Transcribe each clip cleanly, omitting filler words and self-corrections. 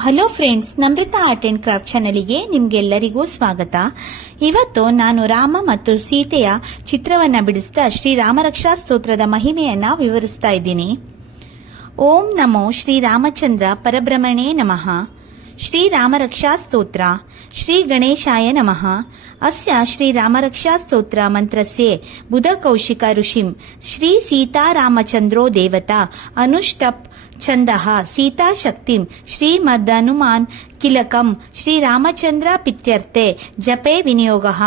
Hello friends, Namrata art and craft ಚಾನಲ್ಗೆ ನಿಮ್ಗೆಲ್ಲರಿಗೂ ಸ್ವಾಗತ. ಇವತ್ತು ನಾನು ರಾಮ ಮತ್ತು ಸೀತೆಯ ಚಿತ್ರವನ್ನ ಬಿಡಿಸಿದ ಶ್ರೀ ರಾಮರಕ್ಷಾ ಸ್ತೋತ್ರದ ಮಹಿಮೆಯನ್ನ ವಿವರಿಸ್ತಾ ಇದ್ದೀನಿ. ಓಂ ನಮೋ ಶ್ರೀ ರಾಮಚಂದ್ರ ಪರಬ್ರಹ್ಮಣೇ ನಮಃ. ಶ್ರೀ ರಾಮರಕ್ಷಾ ಸ್ತೋತ್ರ. ಶ್ರೀ ಗಣೇಶಾಯ ನಮಃ. ಅಸ್ಯ ಶ್ರೀ ರಾಮರಕ್ಷಾ ಸ್ತೋತ್ರ ಮಂತ್ರಸ್ಯ ಬುಧ ಕೌಶಿಕ ಋಷಿಂ ಶ್ರೀ ಸೀತಾರಾಮಚಂದ್ರೋ ದೇವತಾ ಅನುಷ್ಟಪ್ ಛಂದಃ ಸೀತಾ ಶಕ್ತಿಂ ಶ್ರೀಮದನುಮಾನ್ ಕಿಲಕಂ ಶ್ರೀರಾಮಚಂದ್ರ ಪಿತ್ಯರ್ಥೆ ಜಪೆ ವಿನಿಯೋಗಃ.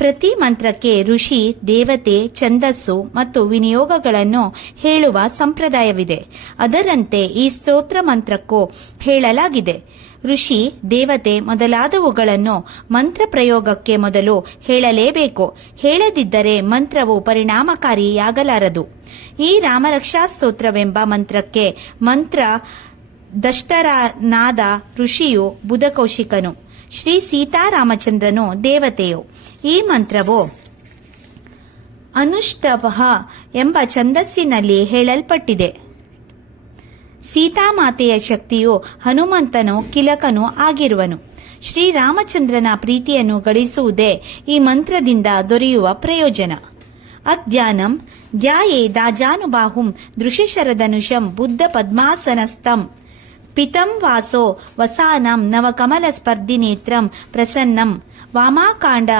ಪ್ರತಿ ಮಂತ್ರಕ್ಕೆ ಋಷಿ, ದೇವತೆ, ಛಂದಸ್ಸು ಮತ್ತು ವಿನಿಯೋಗಗಳನ್ನು ಹೇಳುವ ಸಂಪ್ರದಾಯವಿದೆ. ಅದರಂತೆ ಈ ಸ್ತೋತ್ರ ಮಂತ್ರಕ್ಕೂ ಹೇಳಲಾಗಿದೆ. ಋಷಿ, ದೇವತೆ ಮೊದಲಾದವುಗಳನ್ನು ಮಂತ್ರ ಪ್ರಯೋಗಕ್ಕೆ ಮೊದಲು ಹೇಳಲೇಬೇಕು. ಹೇಳದಿದ್ದರೆ ಮಂತ್ರವು ಪರಿಣಾಮಕಾರಿಯಾಗಲಾರದು. ಈ ರಾಮರಕ್ಷಾ ಸ್ತೋತ್ರವೆಂಬ ಮಂತ್ರಕ್ಕೆ ಮಂತ್ರ ದಷ್ಟರನಾದ ಋಷಿಯು ಬುಧಕೌಶಿಕನು, ಶ್ರೀ ಸೀತಾರಾಮಚಂದ್ರನು ದೇವತೆಯು. ಈ ಮಂತ್ರವು ಅನುಷ್ಟವಃ ಎಂಬ ಛಂದಸ್ಸಿನಲ್ಲಿ ಹೇಳಲ್ಪಟ್ಟಿದೆ. ಸೀತಾಮಾತೆಯ ಶಕ್ತಿಯು ಹನುಮಂತನು ಕಿಲಕನು ಆಗಿರುವನು. ಶ್ರೀರಾಮಚಂದ್ರನ ಪ್ರೀತಿಯನ್ನು ಗಳಿಸುವುದೇ ಈ ಮಂತ್ರದಿಂದ ದೊರೆಯುವ ಪ್ರಯೋಜನ. ಅಧ್ಯಾನಂ ಧ್ಯಾಯೇದಾಜಾನುಬಾಹುಂ ದೃಶಿಶರಧನುಷಂ ಬುದ್ಧ ಪದ್ಮಾಸನಸ್ಥಂ ಪಿತಂ ವಾಸೋ ವಸಾನಂ ನವಕಮಲ ಸ್ಪರ್ಧಿನೇತ್ರಂ ಪ್ರಸನ್ನಂ ವಾಮಾಕಾಂಡ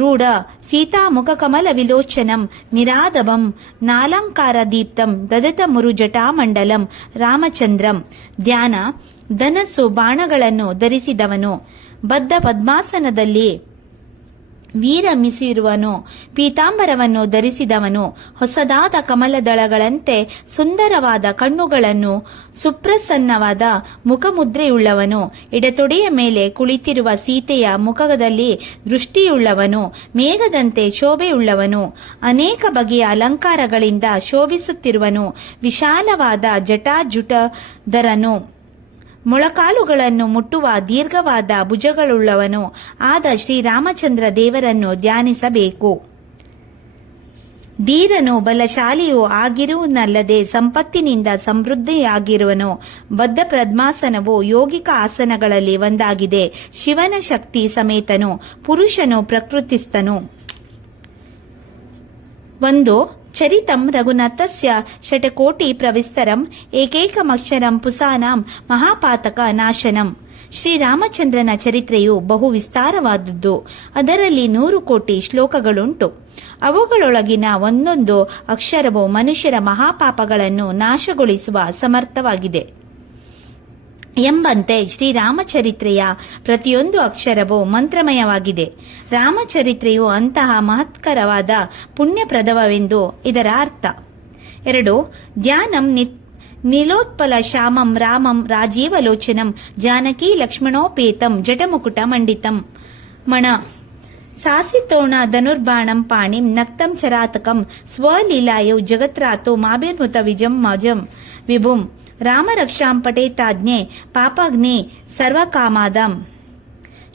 ರೂಢ ಸೀತಾಮುಖಕಮಲ ವಿಲೋಚನಂ ನಿರಾದಭಂ ನಾಲಂಕಾರ ದೀಪ್ತಂ ದದತ ಮುರುಜಟಾಮಂಡಲಂ ರಾಮಚಂದ್ರಂ. ಧ್ಯಾನ: ಧನಸ್ಸು ಬಾಣಗಳನ್ನು ಧರಿಸಿದವನು, ಬದ್ಧ ಪದ್ಮಾಸನದಲ್ಲಿ ವೀರಮಿಸಿರುವನು, ಪೀತಾಂಬರವನ್ನು ಧರಿಸಿದವನು, ಹೊಸದಾದ ಕಮಲದಳಗಳಂತೆ ಸುಂದರವಾದ ಕಣ್ಣುಗಳನ್ನು, ಸುಪ್ರಸನ್ನವಾದ ಮುಖಮುದ್ರೆಯುಳ್ಳವನು, ಎಡತೊಡೆಯ ಮೇಲೆ ಕುಳಿತಿರುವ ಸೀತೆಯ ಮುಖದಲ್ಲಿ ದೃಷ್ಟಿಯುಳ್ಳವನು, ಮೇಘದಂತೆ ಶೋಭೆಯುಳ್ಳವನು, ಅನೇಕ ಬಗೆಯ ಅಲಂಕಾರಗಳಿಂದ ಶೋಭಿಸುತ್ತಿರುವನು, ವಿಶಾಲವಾದ ಜಟಾಜುಟಧರನು, ಮೊಳಕಾಲುಗಳನ್ನು ಮುಟ್ಟುವ ದೀರ್ಘವಾದ ಭುಜಗಳುಳ್ಳವನು ಆದ ಶ್ರೀರಾಮಚಂದ್ರ ದೇವರನ್ನು ಧ್ಯಾನಿಸಬೇಕು. ಧೀರನು, ಬಲಶಾಲಿಯೂ ಆಗಿರುವನಲ್ಲದೆ ಸಂಪತ್ತಿನಿಂದ ಸಮೃದ್ಧಿಯಾಗಿರುವನು. ಬದ್ಧ ಪದ್ಮಾಸನವು ಯೋಗಿಕ ಆಸನಗಳಲ್ಲಿ ಒಂದಾಗಿದೆ. ಶಿವನ ಶಕ್ತಿ ಸಮೇತನು, ಪುರುಷನು ಪ್ರಕೃತಿಸ್ಥನು. 1. ಚರಿತಂ ರಘುನಾಥಸ್ಯ ಶತಕೋಟಿ ಪ್ರವಿಸ್ತರಂ ಏಕೈಕಮಕ್ಷರಂ ಪುಸಾನಾಂ ಮಹಾಪಾತಕ ನಾಶನಂ. ಶ್ರೀರಾಮಚಂದ್ರನ ಚರಿತ್ರೆಯು ಬಹು ವಿಸ್ತಾರವಾದದ್ದು. ಅದರಲ್ಲಿ 100 ಕೋಟಿ ಶ್ಲೋಕಗಳುಂಟು. ಅವುಗಳೊಳಗಿನ ಒಂದೊಂದು ಅಕ್ಷರವು ಮನುಷ್ಯರ ಮಹಾಪಾಪಗಳನ್ನು ನಾಶಗೊಳಿಸುವ ಸಮರ್ಥವಾಗಿದೆ ಎಂಬಂತೆ ಶ್ರೀರಾಮಚರಿತ್ರೆಯ ಪ್ರತಿಯೊಂದು ಅಕ್ಷರವೂ ಮಂತ್ರಮಯವಾಗಿದೆ. ರಾಮಚರಿತ್ರೆಯು ಅಂತಹ ಮಹತ್ಕರವಾದ ಪುಣ್ಯಪ್ರದವೆಂದು ಇದರ ಅರ್ಥ. 2. ಧ್ಯಾನಂ ನೀಲೋತ್ಪಲ ಶ್ಯಾಮಂ ರಾಮಂ ರಾಜೀವಲೋಚನಂ ಜಾನಕೀ ಲಕ್ಷ್ಮಣೋಪೇತಂ ಜಟಮುಕುಟ ಮಂಡಿತಂ ಮಣ ಸಾಸಿತೋಣ ಧನುರ್ಬಾಣಂ ಪಾಣಿಂ ನಕ್ತಂ ಚರಾತಕಂ ಸ್ವಲೀಲಾಯೌ ಜಗತ್ರಾತೋ ಮಾಭಿರ್ಮುತ ವಿಜಂ ಮಜಂ ವಿಭುಂ ರಾಮರಕ್ಷಾಂ ಪಟೇತಾಜ್ಞೆ ಪಾಪಾಗ್ನಿ ಸರ್ವಕಾಮಾದಂ.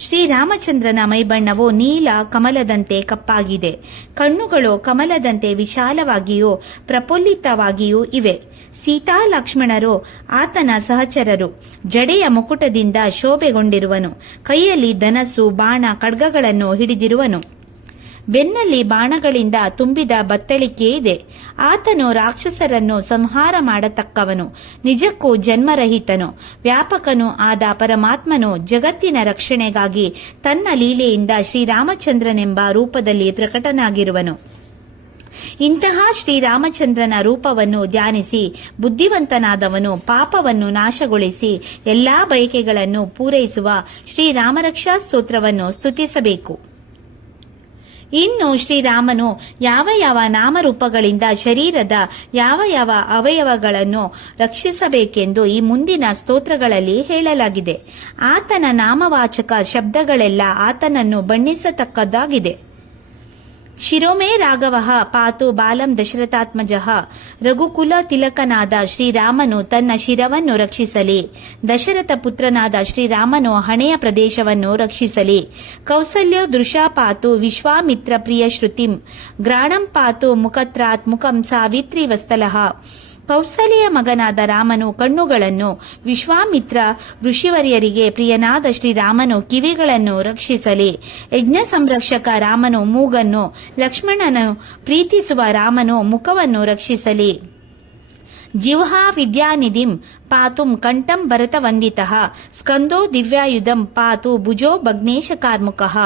ಶ್ರೀರಾಮಚಂದ್ರನ ಮೈಬಣ್ಣವು ನೀಲ ಕಮಲದಂತೆ ಕಪ್ಪಾಗಿದೆ. ಕಣ್ಣುಗಳು ಕಮಲದಂತೆ ವಿಶಾಲವಾಗಿಯೂ ಪ್ರಫುಲ್ಲಿತವಾಗಿಯೂ ಇವೆ. ಸೀತಾ ಲಕ್ಷ್ಮಣರು ಆತನ ಸಹಚರರು. ಜಡೆಯ ಮುಕುಟದಿಂದ ಶೋಭೆಗೊಂಡಿರುವನು. ಕೈಯಲ್ಲಿ ಧನಸ್ಸು, ಬಾಣ, ಖಡ್ಗಗಳನ್ನು ಹಿಡಿದಿರುವನು. ಬೆನ್ನಲ್ಲಿ ಬಾಣಗಳಿಂದ ತುಂಬಿದ ಬತ್ತಳಿಕೆ ಇದೆ. ಆತನು ರಾಕ್ಷಸರನ್ನು ಸಂಹಾರ ಮಾಡತಕ್ಕವನು. ನಿಜಕ್ಕೂ ಜನ್ಮರಹಿತನು, ವ್ಯಾಪಕನೂ ಆದ ಪರಮಾತ್ಮನು ಜಗತ್ತಿನ ರಕ್ಷಣೆಗಾಗಿ ತನ್ನ ಲೀಲೆಯಿಂದ ಶ್ರೀರಾಮಚಂದ್ರನೆಂಬ ರೂಪದಲ್ಲಿ ಪ್ರಕಟನಾಗಿರುವನು. ಇಂತಹ ಶ್ರೀರಾಮಚಂದ್ರನ ರೂಪವನ್ನು ಧ್ಯಾನಿಸಿ ಬುದ್ಧಿವಂತನಾದವನು ಪಾಪವನ್ನು ನಾಶಗೊಳಿಸಿ ಎಲ್ಲಾ ಬಯಕೆಗಳನ್ನು ಪೂರೈಸುವ ಶ್ರೀರಾಮರಕ್ಷಾ ಸ್ತೋತ್ರವನ್ನು ಸ್ತುತಿಸಬೇಕು. ಇನ್ನು ಶ್ರೀರಾಮನು ಯಾವ ಯಾವ ನಾಮರೂಪಗಳಿಂದ ಶರೀರದ ಯಾವ ಯಾವ ಅವಯವಗಳನ್ನು ರಕ್ಷಿಸಬೇಕೆಂದು ಈ ಮುಂದಿನ ಸ್ತೋತ್ರಗಳಲ್ಲಿ ಹೇಳಲಾಗಿದೆ. ಆತನ ನಾಮವಾಚಕ ಶಬ್ದಗಳೆಲ್ಲ ಆತನನ್ನು ಬಣ್ಣಿಸತಕ್ಕದ್ದಾಗಿದೆ. ಶಿರೋಮೇ ರಾಘವಃ ಪಾತು ಬಾಲಂ ದಶರಥಾತ್ಮಜಃ. ರಘುಕುಲ ತಿಲಕನಾದ ಶ್ರೀರಾಮನು ತನ್ನ ಶಿರವನ್ನು ರಕ್ಷಿಸಲಿ. ದಶರಥ ಪುತ್ರನಾದ ಶ್ರೀರಾಮನು ಹಣೆಯ ಪ್ರದೇಶವನ್ನು ರಕ್ಷಿಸಲಿ. ಕೌಸಲ್ಯೋ ದೃಶಾ ಪಾತು ವಿಶ್ವಾಮಿತ್ರ ಪ್ರಿಯ ಶ್ರುತಿಂ. ಗ್ರಾಣಂ ಪಾತು ಮುಖತ್ರಾತ್ ಮುಖಂ ಸಾವಿತ್ರಿ ವಸ್ತಲಃ. ಕೌಸಲ್ಯ ಮಗನಾದ ರಾಮನು ಕಣ್ಣುಗಳನ್ನು, ವಿಶ್ವಾಮಿತ್ರ ಋಷಿವರ್ಯರಿಗೆ ಪ್ರಿಯನಾದ ಶ್ರೀರಾಮನು ಕಿವಿಗಳನ್ನು ರಕ್ಷಿಸಲಿ. ಯಜ್ಞ ಸಂರಕ್ಷಕ ರಾಮನು ಮೂಗನ್ನು, ಲಕ್ಷ್ಮಣನು ಪ್ರೀತಿಸುವ ರಾಮನು ಮುಖವನ್ನು ರಕ್ಷಿಸಲಿ. ಜಿಹ್ವಾ ವಿದ್ಯಾನಿಧಿಂ ಪಾತುಂ ಕಂಠಂ ಭರತವಂದಿತಃ ಸ್ಕಂದೋ ದಿವ್ಯಾಯುಧಂ ಪಾತು ಭುಜೋ ಭಗ್ನೇಶ ಕಾರ್ಮುಕಃ.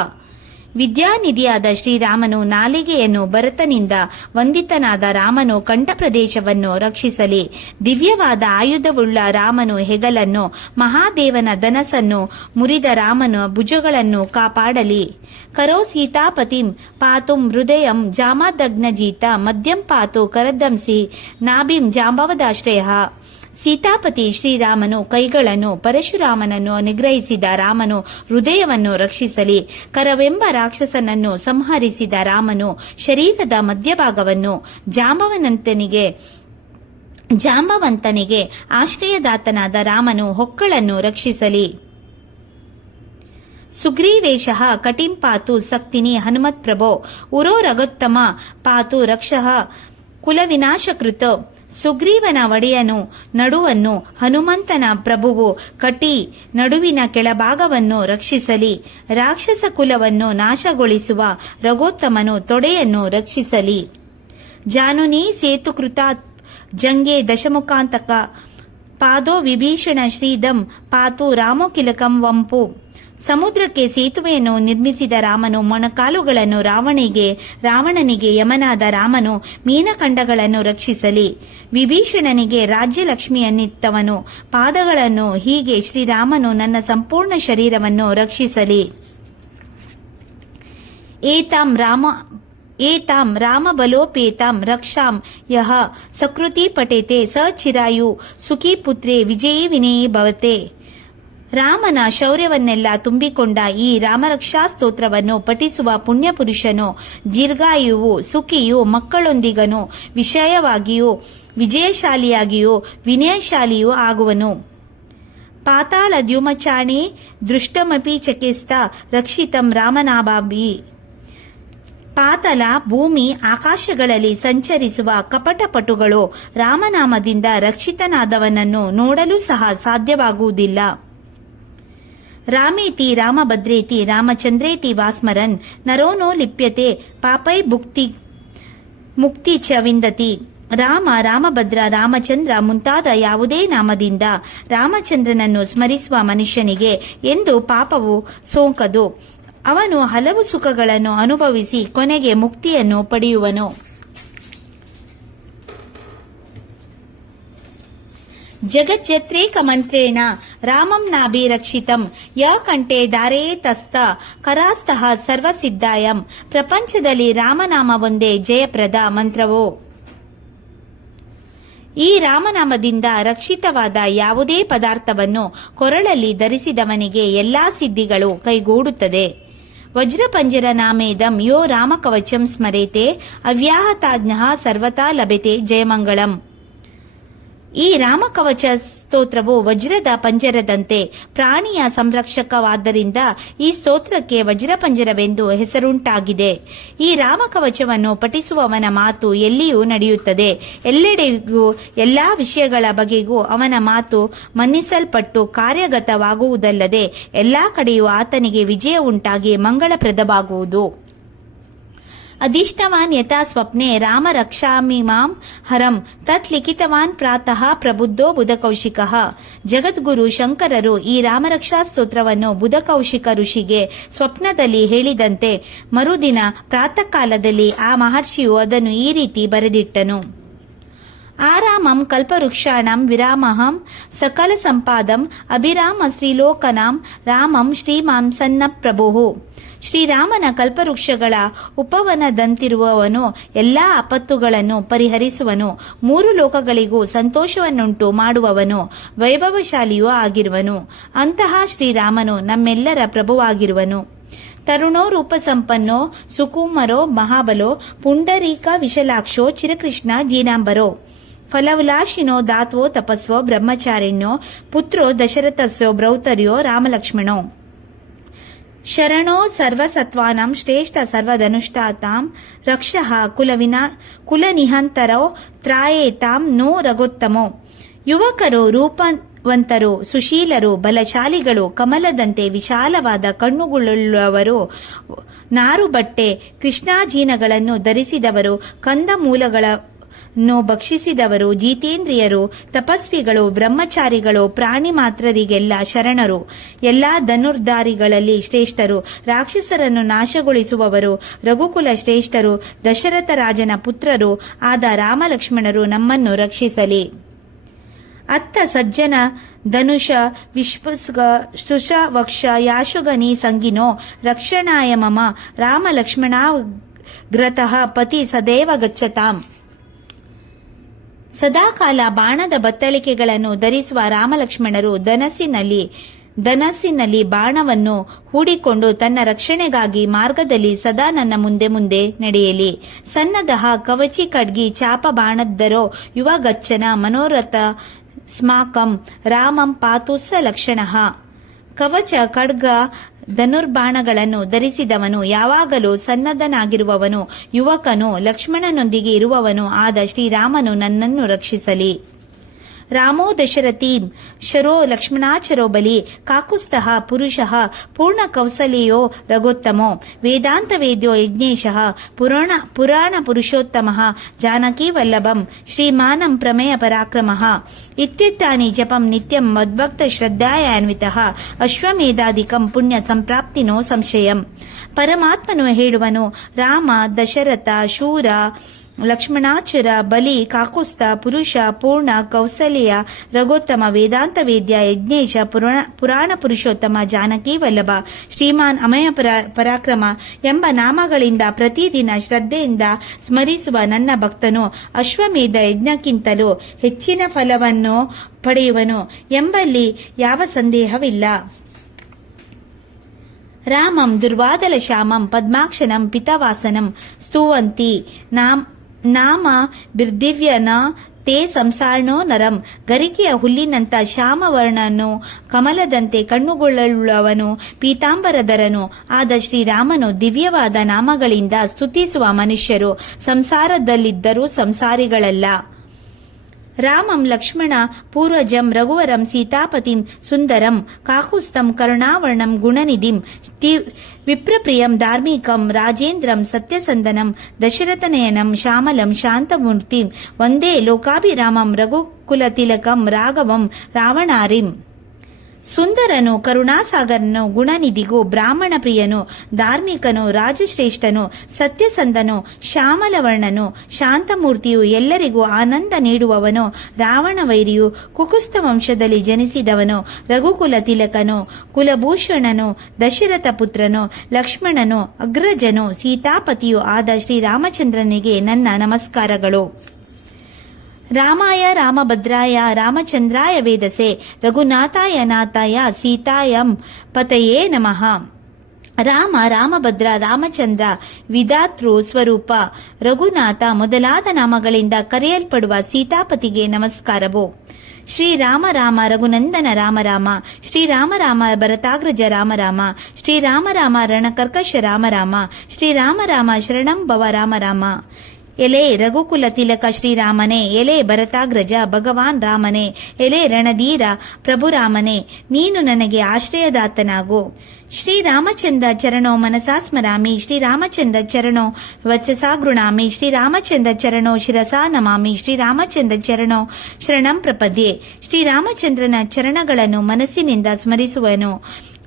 ವಿದ್ಯಾನಿಧಿಯಾದ ಶ್ರೀರಾಮನು ನಾಲಿಗೆಯನ್ನು, ಭರತನಿಂದ ವಂದಿತನಾದ ರಾಮನು ಕಂಠ ಪ್ರದೇಶವನ್ನು ರಕ್ಷಿಸಲಿ. ದಿವ್ಯವಾದ ಆಯುಧವುಳ್ಳ ರಾಮನು ಹೆಗಲನ್ನು, ಮಹಾದೇವನ ಧನಸ್ಸನ್ನು ಮುರಿದ ರಾಮನು ಭುಜಗಳನ್ನು ಕಾಪಾಡಲಿ. ಕರೋ ಸೀತಾಪತಿಂ ಪಾತುಂ ಹೃದಯಂ ಜಾಮದಗ್ನಜೀತ ಮಧ್ಯಂ ಪಾತು ಕರದಂಸಿ ನಾಭಿಂ ಜಾಂಬವದಾಶ್ರಯ. ಸೀತಾಪತಿ ಶ್ರೀರಾಮನು ಕೈಗಳನ್ನು, ಪರಶುರಾಮನನ್ನು ನಿಗ್ರಹಿಸಿದ ರಾಮನು ಹೃದಯವನ್ನು ರಕ್ಷಿಸಲಿ. ಕರವೆಂಬ ರಾಕ್ಷಸನನ್ನು ಸಂಹರಿಸಿದ ರಾಮನು ಶರೀರದ ಮಧ್ಯಭಾಗವನ್ನು, ಜಾಂಬವಂತನಿಗೆ ಆಶ್ರಯದಾತನಾದ ರಾಮನು ಹೊಕ್ಕಳನ್ನು ರಕ್ಷಿಸಲಿ. ಸುಗ್ರೀವೇಶಃ ಕಟಿಂ ಪಾತು ಸಕ್ತಿನಿ ಹನುಮತ್ಪ್ರಭೋ ಉರೋ ರಘೋತ್ತಮ ಪಾತು ರಕ್ಷಃ ಕುಲವಿನಾಶಕೃತ. ಸುಗ್ರೀವನ ಒಡೆಯನು ನಡುವನ್ನು, ಹನುಮಂತನ ಪ್ರಭುವು ಕಟಿ ನಡುವಿನ ಕೆಳಭಾಗವನ್ನು ರಕ್ಷಿಸಲಿ. ರಾಕ್ಷಸ ಕುಲವನ್ನು ನಾಶಗೊಳಿಸುವ ರಘೋತ್ತಮನು ತೊಡೆಯನ್ನು ರಕ್ಷಿಸಲಿ. ಜಾನುನಿ ಸೇತುಕೃತಾತ್ ಜಂಗೆ ದಶಮುಖಾಂತಕ ಪಾದೋ ವಿಭೀಷಣ ಶ್ರೀದಂ ಪಾತು ರಾಮೋಕಿಲಕಂ ವಂಪು. ಸಮುದ್ರಕ್ಕೆ ಸೇತುವೆಯನ್ನು ನಿರ್ಮಿಸಿದ ರಾಮನು ಮೊಣಕಾಲುಗಳನ್ನು, ರಾವಣನಿಗೆ ಯಮನಾದ ರಾಮನು ಮೀನಖಂಡಗಳನ್ನು ರಕ್ಷಿಸಲಿ. ವಿಭೀಷಣನಿಗೆ ರಾಜ್ಯಲಕ್ಷ್ಮಿಯನ್ನಿತ್ತವನು ಪಾದಗಳನ್ನು. ಹೀಗೆ ಶ್ರೀರಾಮನು ನನ್ನ ಸಂಪೂರ್ಣ ಶರೀರವನ್ನು ರಕ್ಷಿಸಲಿ. ಏತಾಂ ರಾಮಬಲೋಪೇತಾಂ ರಕ್ಷಾಂ ಯಹ ಸಕೃತಿ ಪಠೇತೆ ಸ ಚಿರಾಯು ಸುಖೀ ಪುತ್ರೇ ವಿಜಯೀ ವಿನಯೀ ಭವತೆ. ರಾಮನ ಶೌರ್ಯವನ್ನೆಲ್ಲ ತುಂಬಿಕೊಂಡ ಈ ರಾಮರಕ್ಷಾ ಸ್ತೋತ್ರವನ್ನು ಪಠಿಸುವ ಪುಣ್ಯಪುರುಷನು ದೀರ್ಘಾಯುವು, ಸುಖಿಯು, ಮಕ್ಕಳೊಂದಿಗನು, ವಿಷಯವಾಗಿಯೂ ವಿಜಯಶಾಲಿಯಾಗಿಯೂ ವಿನಯಶಾಲಿಯೂ ಆಗುವನು. ಪಾತಾಳ ದ್ಯುಮಚಾಣಿ ದೃಷ್ಟಮಪಿ ಚಕಿಸ್ತ ರಕ್ಷಿತಂ ರಾಮನಾಭಾಭಿ. ಪಾತಾಳ, ಭೂಮಿ, ಆಕಾಶಗಳಲ್ಲಿ ಸಂಚರಿಸುವ ಕಪಟಪಟುಗಳು ರಾಮನಾಮದಿಂದ ರಕ್ಷಿತನಾದವನನ್ನು ನೋಡಲು ಸಹ ಸಾಧ್ಯವಾಗುವುದಿಲ್ಲ. ರಾಮೇತಿ ರಾಮಭದ್ರೇತಿ ರಾಮಚಂದ್ರೇತಿ ವಾಸ್ಮರನ್ ನರೋ ನೋ ಲಿಪ್ಯತೆ ಪಾಪೈ ಮುಕ್ತಿ ಚ ವಿಂದತಿ. ರಾಮ, ರಾಮಭದ್ರ, ರಾಮಚಂದ್ರ ಮುಂತಾದ ಯಾವುದೇ ನಾಮದಿಂದ ರಾಮಚಂದ್ರನನ್ನು ಸ್ಮರಿಸುವ ಮನುಷ್ಯನಿಗೆ ಎಂದು ಪಾಪವು ಸೋಂಕದು. ಅವನು ಹಲವು ಸುಖಗಳನ್ನು ಅನುಭವಿಸಿ ಕೊನೆಗೆ ಮುಕ್ತಿಯನ್ನು ಪಡೆಯುವನು. ಜಗಜ್ಜತ್ರೇಕ ಮಂತ್ರೇಣ ರಾಮಂ ನಾಭಿರಕ್ಷಿತಂ ಯ ಕಂಠೆ ಧಾರೇತಸ್ತ ಕರಾಸ್ತಃ ಸರ್ವಸಿದ್ಧಾಯಂ. ಪ್ರಪಂಚದಲ್ಲಿ ರಾಮನಾಮ ಒಂದೇ ಜಯಪ್ರದ ಮಂತ್ರವು. ಈ ರಾಮನಾಮದಿಂದ ರಕ್ಷಿತವಾದ ಯಾವುದೇ ಪದಾರ್ಥವನ್ನು ಕೊರಳಲ್ಲಿ ಧರಿಸಿದವನಿಗೆ ಎಲ್ಲಾ ಸಿದ್ಧಿಗಳು ಕೈಗೂಡುತ್ತದೆ. ವಜ್ರಪಂಜರ ನಾಮೇದಂ ಯೋ ರಾಮಕವಚಂ ಸ್ಮರೇತೆ ಅವ್ಯಾಹತಾಜ್ಞಃ ಸರ್ವತಾ ಲಭತೆ ಜಯಮಂಗಳಂ. ಈ ರಾಮಕವಚ ಸ್ತೋತ್ರವು ವಜ್ರದ ಪಂಜರದಂತೆ ಪ್ರಾಣಿಯ ಸಂರಕ್ಷಕವಾದ್ದರಿಂದ ಈ ಸ್ತೋತ್ರಕ್ಕೆ ವಜ್ರಪಂಜರವೆಂದು ಹೆಸರುಂಟಾಗಿದೆ. ಈ ರಾಮಕವಚವನ್ನು ಪಠಿಸುವವನ ಮಾತು ಎಲ್ಲಿಯೂ ನಡೆಯುತ್ತದೆ. ಎಲ್ಲೆಡೆಗೂ ಎಲ್ಲಾ ವಿಷಯಗಳ ಬಗೆಗೂ ಅವನ ಮಾತು ಮನ್ನಿಸಲ್ಪಟ್ಟು ಕಾರ್ಯಗತವಾಗುವುದಲ್ಲದೆ ಎಲ್ಲಾ ಕಡೆಯೂ ಆತನಿಗೆ ವಿಜಯ ಉಂಟಾಗಿ ಮಂಗಳಪ್ರದವಾಗುವುದು. ಅಧಿಷ್ಠವಾನ್ ಯಥಾ ಸ್ವಪ್ನೆ ರಾಮ ರಕ್ಷಾಮಿ ಮಾಂ ಹರಂ ತತ್ ಲಿಖಿತವಾನ್ ಪ್ರಾತಃ ಪ್ರಬುದ್ಧೋ ಬುಧಕೌಶಿಕಃ. ಜಗದ್ಗುರು ಶಂಕರರು ಈ ರಾಮರಕ್ಷಾ ಸ್ತೋತ್ರವನ್ನು ಬುಧಕೌಶಿಕ ಋಷಿಗೆ ಸ್ವಪ್ನದಲ್ಲಿ ಹೇಳಿದಂತೆ ಮರುದಿನ ಪ್ರಾತಃ ಕಾಲದಲ್ಲಿ ಆ ಮಹರ್ಷಿಯು ಅದನ್ನು ಈ ರೀತಿ ಬರೆದಿಟ್ಟನು. ಆರಾಮಂ ಕಲ್ಪವೃಕ್ಷಾಣಂ ವಿರಾಮಹಂ ಸಕಲ ಸಂಪಾದಂ ಅಭಿರಾಮ ಶ್ರೀಲೋಕನಾಂ ರಾಮಂ ಶ್ರೀಮಾಂ ಸನ್ನ ಪ್ರಭುಃ. ಶ್ರೀರಾಮನ ಕಲ್ಪವೃಕ್ಷಗಳ ಉಪವನದಂತಿರುವವನು ಎಲ್ಲಾ ಆಪತ್ತುಗಳನ್ನು ಪರಿಹರಿಸುವನು, ಮೂರು ಲೋಕಗಳಿಗೂ ಸಂತೋಷವನ್ನುಂಟು ಮಾಡುವವನು, ವೈಭವಶಾಲಿಯೂ ಆಗಿರುವನು. ಅಂತಹ ಶ್ರೀರಾಮನು ನಮ್ಮೆಲ್ಲರ ಪ್ರಭುವಾಗಿರುವನು. ತರುಣೋ ರೂಪ ಸಂಪನ್ನೋ ಸುಕುಮರೋ ಮಹಾಬಲೋ ಪುಂಡರೀಕ ವಿಶಲಾಕ್ಷೋ ಚಿರಕೃಷ್ಣ ಜೀನಾಂಬರೋ. ಫಲವಿಲಾಶಿನೋ ದಾತ್ವೋ ತಪಸ್ವೋ ಬ್ರಹ್ಮಚಾರಿಣ್ಯೋ ಪುತ್ರೋ ದಶರಥಸ್ಯೋ ಭ್ರೌತರ್ಯೋ ರಾಮಲಕ್ಷ್ಮಣೋ. ಶರಣೋ ಸರ್ವಸತ್ವಾನಾಂ ಶ್ರೇಷ್ಠ ಸರ್ವಧನುಷ್ಠಾತಾಂ ರಕ್ಷಃ ಕುಲನಿಹಂತರೋ ತ್ರಾಯೇತಾಂ ನೋ ರಘೋತ್ತಮೋ. ಯುವಕರು ರೂಪವಂತರು, ಸುಶೀಲರು, ಬಲಶಾಲಿಗಳು, ಕಮಲದಂತೆ ವಿಶಾಲವಾದ ಕಣ್ಣುಗಳುಳ್ಳವರು, ನಾರುಬಟ್ಟೆ ಕೃಷ್ಣಾಜೀನಗಳನ್ನು ಧರಿಸಿದವರು, ಕಂದಮೂಲಗಳನ್ನು ಭಕ್ಷಿಸಿದವರು, ಜಿತೇಂದ್ರಿಯರು, ತಪಸ್ವಿಗಳು, ಬ್ರಹ್ಮಚಾರಿಗಳು, ಪ್ರಾಣಿ ಮಾತ್ರರಿಗೆಲ್ಲ ಶರಣರು, ಎಲ್ಲಾ ಧನುರ್ಧಾರಿಗಳಲ್ಲಿ ಶ್ರೇಷ್ಠರು, ರಾಕ್ಷಸರನ್ನು ನಾಶಗೊಳಿಸುವವರು, ರಘುಕುಲ ಶ್ರೇಷ್ಠರು, ದಶರಥ ರಾಜನ ಪುತ್ರರು ಆದ ರಾಮಲಕ್ಷ್ಮಣರು ನಮ್ಮನ್ನು ರಕ್ಷಿಸಲಿ. ಅತ್ತ ಸಜ್ಜನ ಧನುಷ ವಿಶ್ವಸ್ಗ ಸ್ತುಷ ವಕ್ಷ ಯಾಶುಗನಿ ಸಂಗಿನೋ ರಕ್ಷಣಾಯ ಮಮ ರಾಮ ಲಕ್ಷ್ಮಣಾಗ್ರತಃ ಪತಿ ಸದೇವ ಗಚ್ಚತಾಂ. ಸದಾಕಾಲ ಬಾಣದ ಬತ್ತಳಿಕೆಗಳನ್ನು ಧರಿಸುವ ರಾಮಲಕ್ಷ್ಮಣರು ಧನಸ್ಸಿನಲ್ಲಿ ಬಾಣವನ್ನು ಹೂಡಿಕೊಂಡು ತನ್ನ ರಕ್ಷಣೆಗಾಗಿ ಮಾರ್ಗದಲ್ಲಿ ಸದಾ ನನ್ನ ಮುಂದೆ ಮುಂದೆ ನಡೆಯಲಿ. ಸನ್ನದಃ ಕವಚಿ ಖಡ್ಗಿ ಚಾಪ ಬಾಣದ್ದರೋ ಯುವ ಗಚ್ಚನ ಮನೋರಥ ಸ್ಮಾಕಂ ರಾಮಂ ಪಾತುಸ್ಸ ಲಕ್ಷಣಃ. ಕವಚ ಖಡ್ಗ ಧನುರ್ಬಾಣಗಳನ್ನು ಧರಿಸಿದವನು, ಯಾವಾಗಲೂ ಸನ್ನದ್ಧನಾಗಿರುವವನು, ಯುವಕನು, ಲಕ್ಷ್ಮಣನೊಂದಿಗೆ ಇರುವವನು ಆದ ಶ್ರೀರಾಮನು ನನ್ನನ್ನು ರಕ್ಷಿಸಲಿ. ರಾಮೋ ದಶರಥೀಂ ಶರೋ ಲಕ್ಷ್ಮಣಾಚರೋ ಬಲಿ ಕಾಕುಸ್ಥಃ ಪುರುಷಃ ಪೂರ್ಣ ಕೌಸಲ್ಯೋ ರಘೋತ್ತಮೋ ವೇದಾಂತ ವೇದ್ಯೋ ಯಜ್ಞೇಶಃ ಪುರಾಣ ಪುರುಷೋತ್ತಮಃ ಜಾನಕೀ ವಲ್ಲಭಂ ಶ್ರೀಮಾನಂ ಪ್ರಮೇಯ ಪರಾಕ್ರಮಃ ಇತ್ಯರ್ಥಾನಿ ಜಪಂ ನಿತ್ಯಂ ಮದ್ಭಕ್ತ ಶ್ರದ್ಧಾಯಾನ್ವಿತಃ ಅಶ್ವಮೇಧಾಧಿಕಂ ಪುಣ್ಯ ಸಂಪ್ರಾಪ್ತಿನೋ ಸಂಶಯಂ. ಪರಮಾತ್ಮನು ಹೇಳುವನು, ರಾಮ, ದಶರಥ, ಶೂರ, ಲಕ್ಷ್ಮಣಾಚರ, ಬಲಿ, ಕಾಕುಸ್ಥ, ಪುರುಷ, ಪೂರ್ಣ, ಕೌಸಲ್ಯ, ರಘೋತ್ತಮ, ವೇದಾಂತ ವೇದ್ಯ, ಯಜ್ಞೇಶ, ಪುರಾಣ ಪುರುಷೋತ್ತಮ, ಜಾನಕಿ ವಲ್ಲಭ, ಶ್ರೀಮಾನ್, ಅಮಯ ಪರಾಕ್ರಮ ಎಂಬ ನಾಮಗಳಿಂದ ಪ್ರತಿದಿನ ಶ್ರದ್ಧೆಯಿಂದ ಸ್ಮರಿಸುವ ನನ್ನ ಭಕ್ತನು ಅಶ್ವಮೇಧ ಯಜ್ಞಕ್ಕಿಂತಲೂ ಹೆಚ್ಚಿನ ಫಲವನ್ನು ಪಡೆಯುವನು ಎಂಬಲ್ಲಿ ಯಾವ ಸಂದೇಹವಿಲ್ಲ. ರಾಮಂ ದುರ್ವಾದಲ ಶ್ಯಾಮಂ ಪದ್ಮಾಕ್ಷನಂ ಪಿತವಾಸನಂ ಸ್ತುವಂತಿ ನಾಮ ಬಿರ್ದಿವ್ಯನ ತೇ ಸಂಸಾರ್ಣೋ ನರಂ. ಗರಿಕೆಯ ಹುಲ್ಲಿನಂತ ಶ್ಯಾಮವರ್ಣನು, ಕಮಲದಂತೆ ಕಣ್ಣುಗಳುಳ್ಳವನು, ಪೀತಾಂಬರಧರನು ಆದ ಶ್ರೀರಾಮನು ದಿವ್ಯವಾದ ನಾಮಗಳಿಂದ ಸ್ತುತಿಸುವ ಮನುಷ್ಯರು ಸಂಸಾರದಲ್ಲಿದ್ದರೂ ಸಂಸಾರಿಗಳಲ್ಲ. ರಾಮಂ ಲಕ್ಷ್ಮಣ ಪೂರ್ವಜಂ ರಘುವರಂ ಸೀತಾಪತಿಂ ಸುಂದರಂ ಕಾಕುಸ್ಥಂ ಕರುಣಾವರ್ಣಂ ಗುಣನಿಧಿಂ ವಿಪ್ರಪ್ರಿಯಂ ಧಾರ್ಮಿಕಂ ರಾಜೇಂದ್ರಂ ಸತ್ಯಸಂದನಂ ದಶರಥನಯನಂ ಶ್ಯಾಮಲಂ ಶಾಂತಮೂರ್ತಿಂ ವಂದೇ ಲೋಕಾಭಿರಾಮಂ ರಘುಕುಲತಿಲಕಂ ರಾಘವಂ ರಾವಣಾರಿಂ. ಸುಂದರನು, ಕರುಣಾಸಾಗರನು, ಗುಣನಿಧಿಗೂ, ಬ್ರಾಹ್ಮಣ ಪ್ರಿಯನು, ಧಾರ್ಮಿಕನು, ರಾಜಶ್ರೇಷ್ಠನು, ಸತ್ಯಸಂಧನು, ಶ್ಯಾಮಲವರ್ಣನು, ಶಾಂತಮೂರ್ತಿಯು, ಎಲ್ಲರಿಗೂ ಆನಂದ ನೀಡುವವನು, ರಾವಣ ವೈರಿಯು, ಕುಕುಸ್ಥ ವಂಶದಲ್ಲಿ ಜನಿಸಿದವನು, ರಘುಕುಲ ತಿಲಕನು, ಕುಲಭೂಷಣನು, ದಶರಥ ಪುತ್ರನು, ಲಕ್ಷ್ಮಣನು, ಅಗ್ರಜನು, ಸೀತಾಪತಿಯು ಆದ ಶ್ರೀರಾಮಚಂದ್ರನಿಗೆ ನನ್ನ ನಮಸ್ಕಾರಗಳು. ರಾಮಾಯ ರಾಮಭದ್ರಾಯ ರಾಮಚಂದ್ರಾಯ ವೇದಸೆ ರಘುನಾಥಾಯ ನಾಥಾಯ ಸೀತಾಯಂ ಪತಯೇ ನಮಃ. ರಾಮ, ರಾಮಭದ್ರ, ರಾಮಚಂದ್ರ, ವಿಧಾತೃ ಸ್ವರೂಪ, ರಘುನಾಥ ಮೊದಲಾದ ನಾಮಗಳಿಂದ ಕರೆಯಲ್ಪಡುವ ಸೀತಾಪತಿಗೆ ನಮಸ್ಕಾರವು. ಶ್ರೀರಾಮ ರಾಮ ರಘುನಂದನ ರಾಮ ರಾಮ, ಶ್ರೀರಾಮ ರಾಮ ಭರತಾಗ್ರಜ ರಾಮ ರಾಮ, ಶ್ರೀರಾಮ ರಾಮ ರಣಕರ್ಕಶ ರಾಮ ರಾಮ, ಶ್ರೀರಾಮ ರಾಮ ಶರಣಂ ಭವ ರಾಮ ರಾಮ. ಎಲೆ ರಘುಕುಲ ತಿಲಕ ಶ್ರೀರಾಮನೇ, ಎಲೆ ಭರತಾಗ್ರಜ ಭಗವಾನ್ ರಾಮನೇ, ಎಲೆ ರಣಧೀರ ಪ್ರಭುರಾಮನೇ, ನೀನು ನನಗೆ ಆಶ್ರಯದಾತನಾಗು. ಶ್ರೀರಾಮಚಂದ್ರ ಚರಣೋ ಮನಸಾ ಸ್ಮರಾಮಿ, ಶ್ರೀರಾಮಚಂದ್ರ ಚರಣೋ ವಚಸಾ ಗೃಣಾಮಿ, ಶ್ರೀರಾಮಚಂದ್ರ ಚರಣೋ ಶಿರಸಾ ನಮಾಮಿ, ಶ್ರೀರಾಮಚಂದ್ರ ಚರಣೋ ಶರಣಂ ಪ್ರಪದ್ಯೆ. ಶ್ರೀರಾಮಚಂದ್ರನ ಚರಣಗಳನ್ನು ಮನಸ್ಸಿನಿಂದ ಸ್ಮರಿಸುವನು,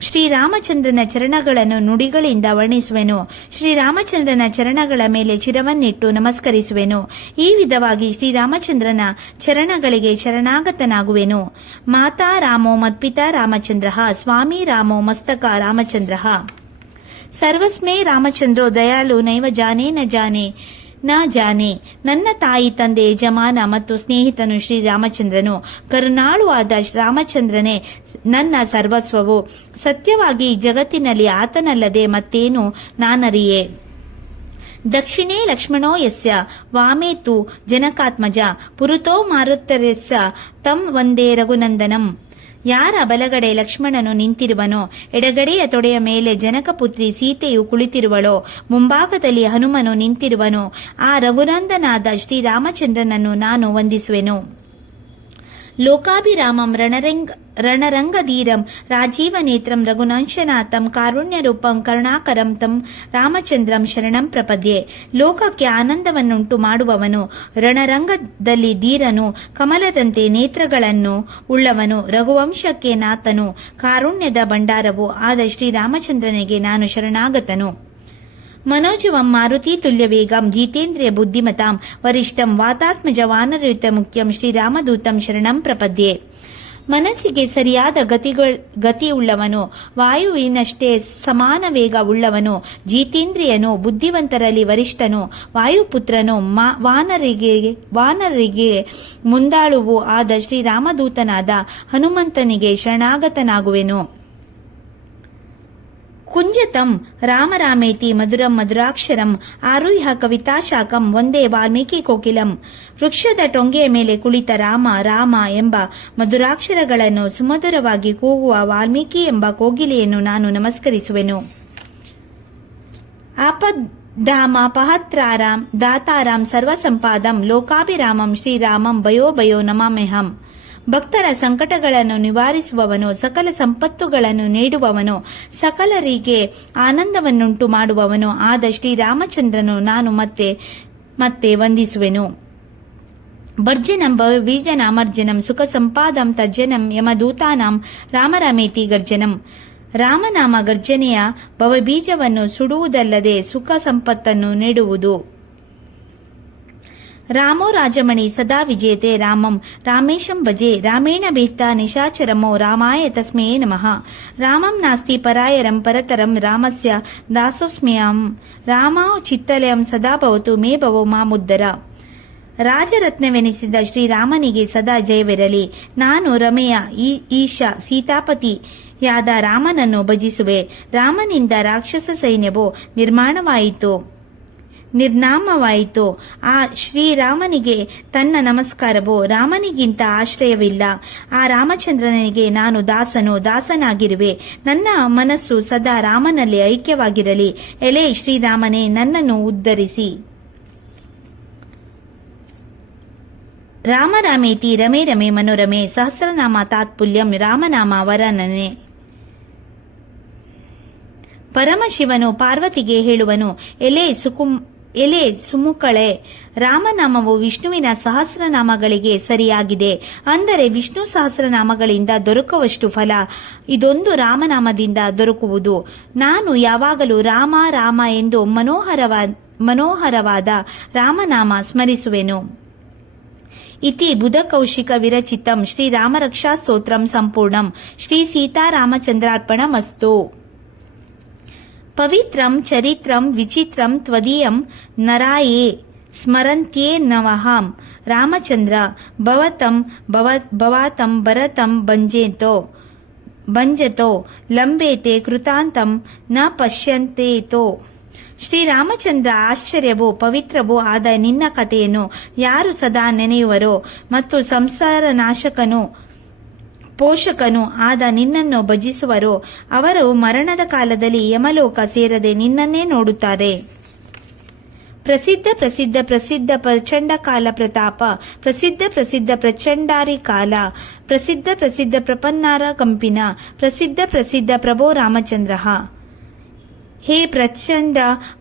ಶ್ರೀರಾಮಚಂದ್ರನ ಚರಣಗಳನ್ನು ನುಡಿಗಳಿಂದ ವರ್ಣಿಸುವೆನು, ಶ್ರೀರಾಮಚಂದ್ರನ ಚರಣಗಳ ಮೇಲೆ ಚಿರವನ್ನಿಟ್ಟು ನಮಸ್ಕರಿಸುವೆನು. ಈ ವಿಧವಾಗಿ ಶ್ರೀರಾಮಚಂದ್ರನ ಚರಣಗಳಿಗೆ ಶರಣಾಗತನಾಗುವೆನು. ಮಾತಾ ರಾಮೋ ಮತ್ಪಿತಾ ರಾಮಚಂದ್ರ, ಸ್ವಾಮಿ ರಾಮೋ ಮಸ್ತಕ ರಾಮಚಂದ್ರ. ಸರ್ವಸ್ಮೇ ರಾಮಚಂದ್ರೋ ದಯಾಲು ನೈವ ಜಾನೇ ನ ಜಾನೆ ನ ಜಾನೆ. ನನ್ನ ತಾಯಿ, ತಂದೆ, ಯಜಮಾನ ಮತ್ತು ಸ್ನೇಹಿತನು ಶ್ರೀರಾಮಚಂದ್ರನು. ಕರುಣಾಳುವಾದ ರಾಮಚಂದ್ರನೇ ನನ್ನ ಸರ್ವಸ್ವವು. ಸತ್ಯವಾಗಿ ಜಗತ್ತಿನಲ್ಲಿ ಆತನಲ್ಲದೆ ಮತ್ತೇನು ನಾನರಿಯೇ. ದಕ್ಷಿಣೇ ಲಕ್ಷ್ಮಣೋ ಯಸ್ಯ ವಾಮೇ ತು ಜನಕಾತ್ಮಜ ಪುರುತೋ ಮಾರುತರ್ಯಸ್ಯ ತಂ ವಂದೇ ರಘುನಂದನಂ. ಯಾರ ಬಲಗಡೆ ಲಕ್ಷ್ಮಣನು ನಿಂತಿರುವನೋ, ಎಡಗಡೆಯ ತೊಡೆಯ ಮೇಲೆ ಜನಕಪುತ್ರಿ ಸೀತೆಯು ಕುಳಿತಿರುವಳೋ, ಮುಂಭಾಗದಲ್ಲಿ ಹನುಮನು ನಿಂತಿರುವನೋ, ಆ ರಘುನಂದನಾದ ಶ್ರೀರಾಮಚಂದ್ರನನ್ನು ನಾನು ವಂದಿಸುವೆನು. ಲೋಕಾಭಿರಾಮಂ ರಣರಂಗಧೀರಂ ರಾಜೀವನೇತ್ರಂ ರಘುನಂಶನಾಥಂ ಕಾರುಣ್ಯರೂಪಂ ಕರುಣಾಕರಂ ತಂ ರಾಮಚಂದ್ರಂ ಶರಣಂ ಪ್ರಪದ್ಯೆ. ಲೋಕಕ್ಕೆ ಆನಂದವನ್ನುಂಟು ಮಾಡುವವನು, ರಣರಂಗದಲ್ಲಿ ಧೀರನು, ಕಮಲದಂತೆ ನೇತ್ರಗಳನ್ನು ಉಳ್ಳವನು, ರಘುವಂಶಕ್ಕೆ ನಾಥನು, ಕಾರುಣ್ಯದ ಭಂಡಾರವು ಆದ ಶ್ರೀರಾಮಚಂದ್ರನಿಗೆ ನಾನು ಶರಣಾಗತನು. ಮನೋಜವಂ ಮಾರುತಿ ತುಲ್ಯ ವೇಗಂ ಜಿತೇಂದ್ರಿಯ ಬುದ್ಧಿಮತಾಂ ವರಿಷ್ಠಂ ವಾತಾತ್ಮಜ ವಾನರಯುತ ಮುಖ್ಯಂ ಶ್ರೀರಾಮದೂತಂ ಶರಣಂ ಪ್ರಪದ್ಯೆ. ಮನಸ್ಸಿಗೆ ಸರಿಯಾದ ಗತಿಯುಳ್ಳವನು, ವಾಯುವಿನಷ್ಟೇ ಸಮಾನ ವೇಗ ಉಳ್ಳವನು, ಜಿತೇಂದ್ರಿಯನು, ಬುದ್ಧಿವಂತರಲ್ಲಿ ವರಿಷ್ಠನು, ವಾಯುಪುತ್ರನು, ವಾನರಿಗೆ ಮುಂದಾಳುವು ಆದ ಶ್ರೀರಾಮದೂತನಾದ ಹನುಮಂತನಿಗೆ ಶರಣಾಗತನಾಗುವೆನು. ಕುಂಜತಂ ರಾಮರಾಮೇತಿ ಮಧುರಂ ಮಧುರಾಕ್ಷರಂ ಆರುಹ್ಯ ಕವಿತಾಶಾಖಂ ಒಂದೇ ವಾಲ್ಮೀಕಿ ಕೋಕಿಲಂ. ವೃಕ್ಷದ ಟೊಂಗೆಯ ಮೇಲೆ ಕುಳಿತ ರಾಮ ರಾಮ ಎಂಬ ಮಧುರಾಕ್ಷರಗಳನ್ನು ಸುಮಧುರವಾಗಿ ಕೂಗುವ ವಾಲ್ಮೀಕಿ ಎಂಬ ಕೋಗಿಲೆಯನ್ನು ನಾನು ನಮಸ್ಕರಿಸುವೆನು. ಆಪದ್ದಾಮ ಪಹತ್ರಾರಾಂ ದಾತಾರಾಂ ಸರ್ವಸಂಪಾದಂ ಲೋಕಾಭಿರಾಮಂ ಶ್ರೀರಾಮಂ ಭಯೋ ನಮಾಮ್ಯಹಂ. ಭಕ್ತರ ಸಂಕಟಗಳನ್ನು ನಿವಾರಿಸುವವನು, ಸಕಲ ಸಂಪತ್ತುಗಳನ್ನು ನೀಡುವವನು, ಸಕಲರಿಗೆ ಆನಂದವನ್ನುಂಟು ಮಾಡುವವನು ಆದ ಶ್ರೀರಾಮಚಂದ್ರನು ನಾನು ಮತ್ತೆ ವಂದಿಸುವೆನು. ಭರ್ಜನಂ ಭವಬೀಜನಾಮರ್ಜನಂ ಸುಖ ಸಂಪಾದಂ ತಜ್ಜನಂ ಯಮದೂತಾನಾಂ ರಾಮರಾಮೇತಿ ಗರ್ಜನಂ. ರಾಮನಾಮ ಗರ್ಜನೆಯ ಭವಬೀಜವನ್ನು ಸುಡುವುದಲ್ಲದೆ ಸುಖ ಸಂಪತ್ತನ್ನು ನೀಡುವುದು. ರಾಮೋ ರಾಜಮಣಿ ಸದಾ ವಿಜೇತೆ ರಾಮಂ ರಾಮೇಶಂ ಭಜೆ ರಾಮೇಣ ಭೀತ್ತ ನಿಶಾಚರಮೋ ರಾಮಾಯ ತಸ್ಮೇ ನಮಃ. ರಾಮಂ ನಾಸ್ತಿ ಪರಾಯರಂ ಪರತರಂ ರಾಮಸ್ಯ ದಾಸೋಸ್ಮ್ಯಹಂ ರಾಮೋ ಚಿತ್ತಲಯಂ ಸದಾ ಭವತು ಮೇ ಭವೋ ಮಾಮುದ್ದರ. ರಾಜರತ್ನವೆನಿಸಿದ ಶ್ರೀರಾಮನಿಗೆ ಸದಾ ಜಯವಿರಲಿ. ನಾನು ರಮೆಯ ಈಶ ಸೀತಾಪತಿಯಾದ ರಾಮನನ್ನು ಭಜಿಸುವೆ. ರಾಮನಿಂದ ರಾಕ್ಷಸ ಸೈನ್ಯವು ನಿರ್ನಾಮವಾಯಿತು. ಆ ಶ್ರೀರಾಮನಿಗೆ ತನ್ನ ನಮಸ್ಕಾರವು. ರಾಮನಿಗಿಂತ ಆಶ್ರಯವಿಲ್ಲ. ಆ ರಾಮಚಂದ್ರನಿಗೆ ನಾನು ದಾಸನಾಗಿರುವೆ. ನನ್ನ ಮನಸ್ಸು ಸದಾ ರಾಮನಲ್ಲಿ ಐಕ್ಯವಾಗಿರಲಿ. ಎಲೆ ಶ್ರೀರಾಮನೇ, ನನ್ನನ್ನು ಉದ್ಧರಿಸಿ. ರಾಮರಾಮೇತಿ ರಮೇ ರಮೇ ಮನೋರಮೆ ಸಹಸ್ರನಾಮ ತಾತ್ಪುಲ್ಯಂ ರಾಮನಾಮ ವರನನೆ. ಪರಮಶಿವನು ಪಾರ್ವತಿಗೆ ಹೇಳುವನು, ಎಲೆ ಸುಮುಖಳೆ, ರಾಮನಾಮವು ವಿಷ್ಣುವಿನ ಸಹಸ್ರನಾಮಗಳಿಗೆ ಸರಿಯಾಗಿದೆ. ಅಂದರೆ ವಿಷ್ಣು ಸಹಸ್ರನಾಮಗಳಿಂದ ದೊರಕುವಷ್ಟು ಫಲ ಇದೊಂದು ರಾಮನಾಮದಿಂದ ದೊರಕುವುದು. ನಾನು ಯಾವಾಗಲೂ ರಾಮ ರಾಮ ಎಂದು ಮನೋಹರವಾದ ರಾಮನಾಮ ಸ್ಮರಿಸುವೆನು. ಇತಿ ಬುಧಕೌಶಿಕ ವಿರಚಿತಂ ಶ್ರೀರಾಮರಕ್ಷಾ ಸ್ತೋತ್ರಂ ಸಂಪೂರ್ಣಂ. ಶ್ರೀ ಸೀತಾರಾಮಚಂದ್ರಾರ್ಪಣಮಸ್ತು. ಪವಿತ್ರಂ ಚರಿತ್ರಂ ವಿಚಿತ್ರಂ ತ್ವದೀಯಂ ನರಾಯೇ ಸ್ಮರಂತ್ಯೇನ್ನವಹಂ ರಾಮಚಂದ್ರ ಭವಾತಂ ಭರತಂ ಭಂಜತೋ ಲಂಬೇತೆ ಕೃತಾಂತಂ ನ ಪಶ್ಯಂತೇತೋ. ಶ್ರೀರಾಮಚಂದ್ರ ಆಶ್ಚರ್ಯವೂ ಪವಿತ್ರವೂ ಆದ ನಿನ್ನ ಕಥೆಯನ್ನು ಯಾರು ಸದಾ ನೆನೆಯುವರೋ ಮತ್ತು ಸಂಸಾರ ನಾಶಕನು ಪೋಷಕನು ಆದ ನಿನ್ನನ್ನು ಭಜಿಸುವರೋ ಅವರು ಮರಣದ ಕಾಲದಲ್ಲಿ ಯಮಲೋಕ ಸೇರದೆ ನಿನ್ನನ್ನೇ ನೋಡುತ್ತಾರೆ. ಪ್ರಸಿದ್ಧ ಪ್ರಚಂಡ ಕಾಲ ಪ್ರತಾಪ, ಪ್ರಸಿದ್ಧ ಪ್ರಚಂಡಾರಿ ಕಾಲ, ಪ್ರಸಿದ್ಧ ಪ್ರಪನ್ನಾರ ಕಂಪಿನ, ಪ್ರಸಿದ್ಧ ಪ್ರಭೋ ರಾಮಚಂದ್ರ. ಹೇ ಪ್ರಚಂಡ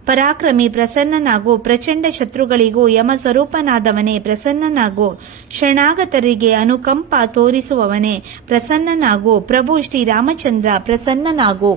ಪರಾಕ್ರಮಿ, ಪ್ರಸನ್ನನಾಗು. ಪ್ರಚಂಡ ಶತ್ರುಗಳಿಗೂ ಯಮ ಸ್ವರೂಪನಾದವನೇ ಪ್ರಸನ್ನನಾಗು. ಶರಣಾಗತರಿಗೆ ಅನುಕಂಪ ತೋರಿಸುವವನೇ ಪ್ರಸನ್ನನಾಗು. ಪ್ರಭು ಶ್ರೀರಾಮಚಂದ್ರ ಪ್ರಸನ್ನನಾಗು.